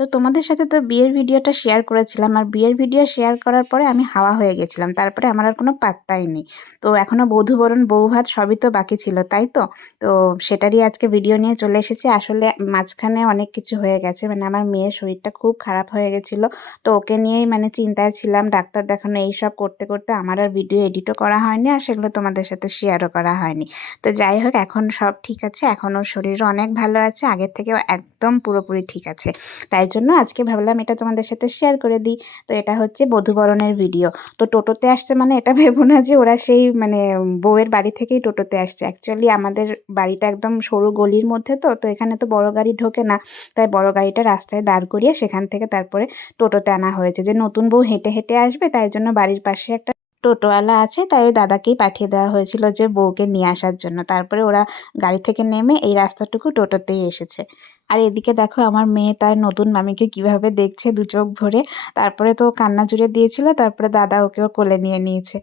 তো তোমাদের সাথে তো বিয়ের ভিডিওটা শেয়ার করেছিলাম, আর বিয়ের ভিডিও শেয়ার করার পরে আমি হাওয়া হয়ে গেছিলাম, তারপরে আমার আর কোনো পাত্তাই নেই। তো এখনও বধূবরণ বউ ভাত সবই তো বাকি ছিল, তাই তো তো সেটারই আজকে ভিডিও নিয়ে চলে এসেছি। আসলে মাঝখানে অনেক কিছু হয়ে গেছে, মানে আমার মেয়ের শরীরটা খুব খারাপ হয়ে গেছিলো, তো ওকে নিয়েই মানে চিন্তায় ছিলাম, ডাক্তার দেখানো এইসব করতে করতে আমার আর ভিডিও এডিটও করা হয়নি, আর সেগুলো তোমাদের সাথে শেয়ারও করা হয়নি। তো যাই হোক, এখন সব ঠিক আছে, এখন ওর শরীরও অনেক ভালো আছে, আগের থেকেও একদম পুরোপুরি ঠিক আছে। তাই জন্য আজকে ভাবলাম এটা তোমাদের সাথে শেয়ার করে দিই। তো এটা হচ্ছে বধূবরণের ভিডিও। তো টোটোতে আসছে, মানে এটা ভেবো না যে ওরা সেই মানে বউয়ের বাড়ি থেকেই টোটোতে আসছে। অ্যাকচুয়ালি আমাদের বাড়িটা একদম সরু গলির মধ্যে, তো তো এখানে তো বড় গাড়ি ঢোকে না, তাই বড় গাড়িটা রাস্তায় দাঁড় করিয়ে সেখান থেকে তারপরে টোটোতে আনা হয়েছে। যে নতুন বউ হেঁটে হেঁটে আসবে, তাই জন্য বাড়ির পাশে একটা টোটোওয়ালা আছে, তাই ওই দাদাকেই পাঠিয়ে দেওয়া হয়েছিল যে বউকে নিয়ে আসার জন্য। তারপরে ওরা গাড়ি থেকে নেমে এই রাস্তাটুকু টোটোতেই এসেছে। আর এদিকে দেখো আমার মেয়ে তার নতুন মামিকে কিভাবে দেখছে দু চোখ ভরে। তারপরে তো কান্না জুড়ে দিয়েছিল, তারপরে দাদা ওকেও কোলে নিয়ে নিয়েছে।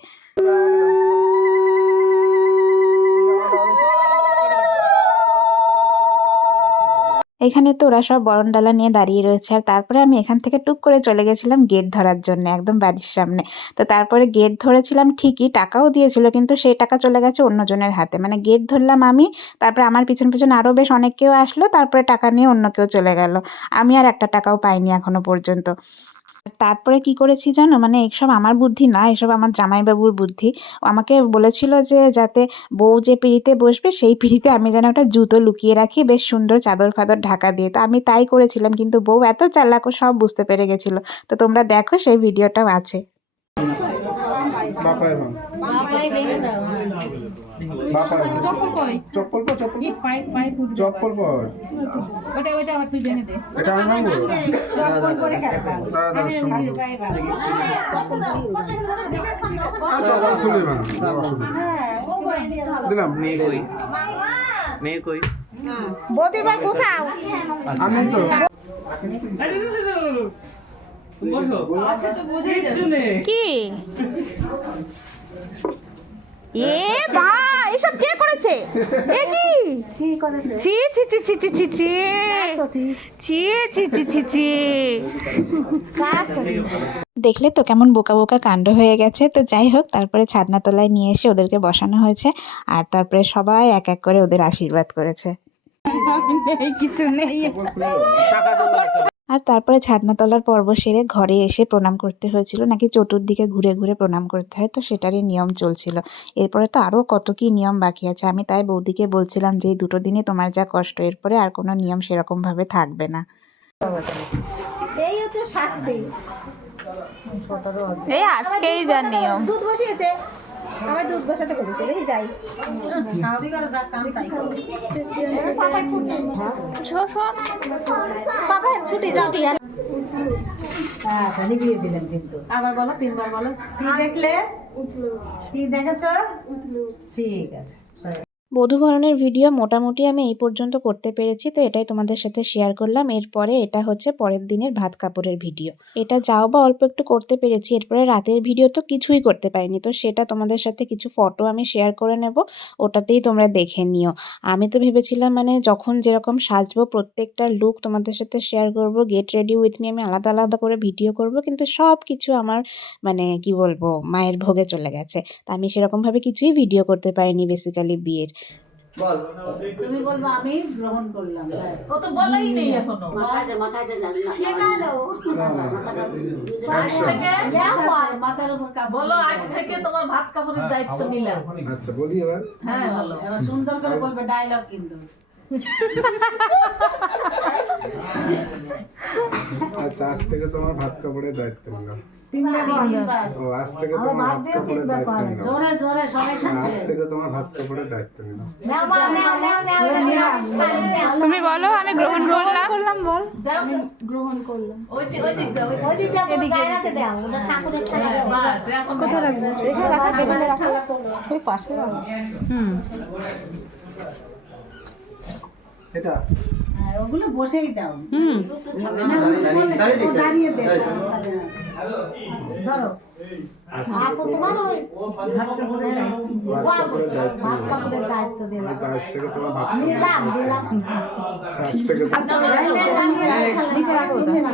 এখানে তো ওরা সব বরণডালা নিয়ে দাঁড়িয়ে রয়েছে, আর তারপরে আমি এখান থেকে টুক করে চলে গেছিলাম গেট ধরার জন্য, একদম বাড়ির সামনে। তো তারপরে গেট ধরেছিলাম ঠিকই, টাকাও দিয়েছিল, কিন্তু সেই টাকা চলে গেছে অন্যজনের হাতে। মানে গেট ধরলাম আমি, তারপরে আমার পিছন পিছন আরও বেশ অনেক কেউ আসলো, তারপরে টাকা নিয়ে অন্য কেউ চলে গেল। আমি আর একটা টাকাও পাইনি এখনো পর্যন্ত। তারপরে কি করেছি জানো, মানে এসব আমার বুদ্ধি না, এসব আমার জামাইবাবুর বুদ্ধি। ও আমাকে বলেছিল যে যাতে বউ যে পিঁড়িতে বসবে সেই পিঁড়িতে আমি যেন একটা জুতো লুকিয়ে রাখি বেশ সুন্দর চাদর ফাদর ঢাকা দিয়ে। তো আমি তাই করেছিলাম, কিন্তু বউ এত চালাক, ও সব বুঝতে পেরে গেছিলো। তো তোমরা দেখো, সেই ভিডিওটাও আছে। কি এ মা, এসব কে করেছে? এ কি ছি ছি ছি ছি ছি ছি ছি ছি ছি ছি ছি ছি। দেখলে তো কেমন বোকা বোকা কাণ্ড হয়ে গেছে। তো যাই হোক, তারপরে ছাদনাতলায় নিয়ে এসে ওদেরকে বসানো হয়েছে, আর তারপরে সবাই এক এক করে ওদের আশীর্বাদ করেছে। কিছু নেই। আর তারপরে ছাদনাতলার পর্ব সেরে ঘরে এসে প্রণাম করতে হয়েছিল, নাকি চতুর্দিকে ঘুরে ঘুরে প্রণাম করতে হয়, তো সেটারই নিয়ম চলছিল। এরপরে তো আরও কত কি নিয়ম বাকি আছে। আমি তাই বৌদিকে বলছিলাম যে এই দুটো দিনে তোমার যা কষ্ট, এরপরে আর কোনো নিয়ম সেরকমভাবে থাকবে না। এই হচ্ছে শাস্তি। এই আজকেই যা নিয়ম। দুধ বসিয়েছে, আমার দুধ বসাতে বলেছে, দেখি যাই। বাবা ছুটি যাও। আবার বলো, তিনবার বলো। কি দেখলে? কি দেখেছো? ঠিক আছে। বধূবরণের ভিডিও মোটামুটি আমি এই পর্যন্ত করতে পেরেছি, তো এটাই তোমাদের সাথে শেয়ার করলাম। এরপরে এটা হচ্ছে পরের দিনের ভাত কাপড়ের ভিডিও। এটা যাও বা অল্প একটু করতে পেরেছি, এরপরে রাতের ভিডিও তো কিছুই করতে পারিনি, তো সেটা তোমাদের সাথে কিছু ফটো আমি শেয়ার করে নেব, ওটাতেই তোমরা দেখে নিও। আমি তো ভেবেছিলাম মানে যখন যেরকম সাজবো প্রত্যেকটা লুক তোমাদের সাথে শেয়ার করব, গেট রেডি উইথ মি আমি আলাদা আলাদা করে ভিডিও করব, কিন্তু সব কিছু আমার মানে কি বলবো মায়ের ভোগে চলে গেছে। তা আমি সেরকমভাবে কিছুই ভিডিও করতে পারিনি বেসিক্যালি বিয়ের। বল, তুমি বলবো আমি গ্রহণ করলাম। ও তো বলাই নেই এখনো। মাথার উপর বলো, আজ থেকে তোমার ভাত কাপড়ের দায়িত্ব নিলাম। আচ্ছা বলি এবার। হ্যাঁ বলো, এবার সুন্দর করে বলবে, ডায়লগ কিন্তু। আচ্ছা, আজ থেকে তোমার ভাত কাপড়ের দায়িত্ব নিলাম। ও আজ থেকে তোমার ভাত কাপড়ের দায়িত্ব নিলাম। জোরে জোরে সবাই শুনবে। আজ থেকে তোমার ভাত কাপড়ের দায়িত্ব নিলাম। তুমি বলো, আমি গ্রহণ করলাম। বল, গ্রহণ করলাম। ওই দিক দাও, ওই দিক দাও, জায়গাতে দাও, ওটা ঠাকুরের ছায়া। বাস, এখন কোথায় রাখবো? এখানে রাখা, টেবিলে রাখা, ওই পাশে রাখো। এটা ওগুলো বসেই দাও। হুম দাঁড়িয়ে দে। ধরো আজ থেকে আপু তোমার ওই ভাত কাপড়ের দায়িত্ব ভাত নিলাম। কাপড়ের দায়িত্ব দিলাম তো আজ থেকে তোমার ভাত দিলাম আজ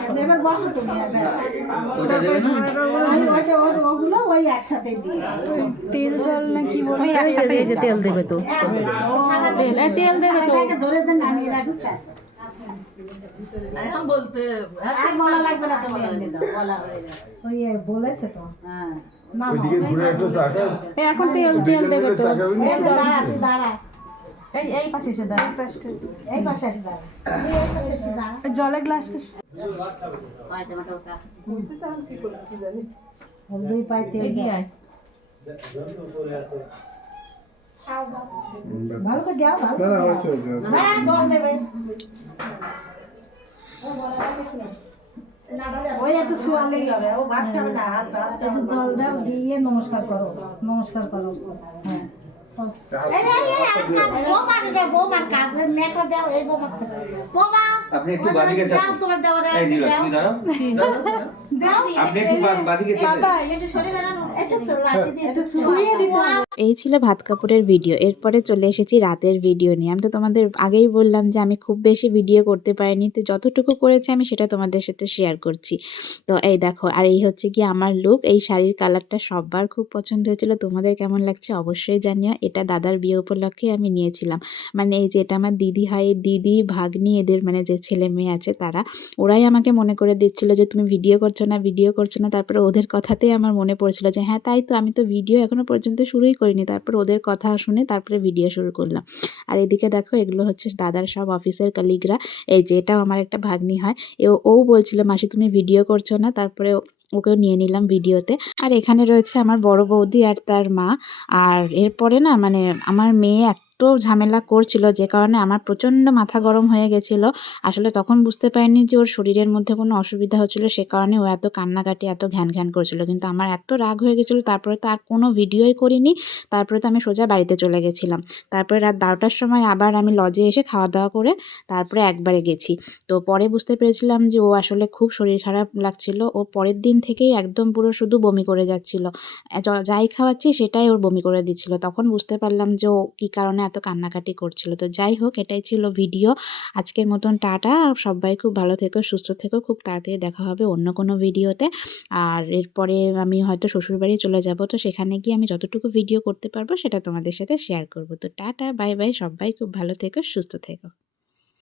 থেকে এবার বসো তুমি এবার। ওটা দেবে না ওগুলো ওই একসাথে দিয়ে তেল জল না কি বলবো একসাথে এই যে তেল দেবে তো তেল দেবে তো এটাকে ধরে দেন নামিয়ে রাখি তা। এখন বলতে আর বলা লাগবে না, তুমি এমনি দাও, বলা হয়ে যাবে। ওই বলেছে তো হ্যাঁ না ওইদিকে ঘুরে একটু তাকাও। এখন তেল দেবে তো তাকাবি না? দাঁড়া তুই দাঁড়া এই পাশে এসে দাঁড়া এই পাশে এসে দাঁড়া তুই এই পাশে এসে দাঁড়া জলের গ্লাসটা দুই পায়ে তেল দিয়ে ভালো করে দাও ভালো না, না, হয়েছে, হয়েছে, হয়েছে। না জল দেবে ওই একটু শোয়ালেই হবে, ও ভাত খাবে না, হাত হাত একটু জল দাও দিয়ে নমস্কার করো হ্যাঁ আপনি একটু বাদিকে চাপুন। এই দিল, তুমি দাঁড়াও। আপনি একটু বাদিকে চাপুন। এই ছিল ভাত কাপড়ের ভিডিও। এরপরে চলে এসেছি রাতের ভিডিও নিয়ে। আমি তো তোমাদের আগেই বললাম যে আমি খুব বেশি ভিডিও করতে পারিনি, তো যতটুকু করেছি আমি সেটা তোমাদের সাথে শেয়ার করছি। তো এই দেখো, আর এই হচ্ছে কি আমার লুক। এই শাড়ির কালারটা সবার খুব পছন্দ হয়েছিল। তোমাদের কেমন লাগছে অবশ্যই জানিও। এটা দাদার বিয়ে উপলক্ষে আমি নিয়েছিলাম। মানে এই যে এটা আমার দিদি হয়, দিদি ভাগ্নি এদের মানে যে ছেলে মেয়ে আছে তারা, ওরাই আমাকে মনে করে দিচ্ছিল যে তুমি ভিডিও করছো না। তারপরে ওদের কথাতেই আমার মনে পড়ছিল যে হ্যাঁ তাই তো, আমি তো ভিডিও এখনো পর্যন্ত শুরুই করিনি। তারপর ওদের কথা শুনে তারপরে ভিডিও শুরু করলাম। আর এদিকে দেখো, এগুলো হচ্ছে দাদার সব অফিসের কলিগরা। এই যে এটাও আমার একটা ভাগ্নি হয়। ও বলছিল মাসি তুমি ভিডিও করছো না, তারপরে ওকেও নিয়ে নিলাম ভিডিওতে। আর এখানে রয়েছে আমার বড় বৌদি আর তার মা। আর এরপরে না মানে আমার মেয়ে এত ঝামেলা করছিল, যে কারণে আমার প্রচণ্ড মাথা গরম হয়ে গেছিলো। আসলে তখন বুঝতে পারিনি যে ওর শরীরের মধ্যে কোনো অসুবিধা হচ্ছিলো, সে কারণে ও এত কান্নাকাটি এত ঘ্যান করছিল। কিন্তু আমার এত রাগ হয়ে গেছিলো, তারপরে তো আর কোনো ভিডিওই করিনি। তারপরে তো আমি সোজা বাড়িতে চলে গেছিলাম। তারপরে রাত 12টার সময় আবার আমি লজে এসে খাওয়া দাওয়া করে তারপরে একবারে গেছি। তো পরে বুঝতে পেরেছিলাম যে ও আসলে খুব শরীর খারাপ লাগছিল। ও পরের দিন থেকেই একদম পুরো শুধু বমি করে যাচ্ছিল। যাই খাওয়াচ্ছি সেটাই ওর বমি করে দিচ্ছিল। তখন বুঝতে পারলাম যে ও কী কারণে এত কান্নাকাটি করছিল। তো যাই হোক, এটাই ছিল ভিডিও আজকের মতন। টাটা, সবাই খুব ভালো থেকো, সুস্থ থেকো। খুব তাড়াতাড়ি দেখা হবে অন্য কোনো ভিডিওতে। আর এরপরে আমি হয়তো শ্বশুরবাড়ি চলে যাব, তো সেখানে গিয়ে আমি যতটুকু ভিডিও করতে পারবো সেটা তোমাদের সাথে শেয়ার করব। তো টাটা, বাই বাই, সবাই খুব ভালো থেকো, সুস্থ থেকো।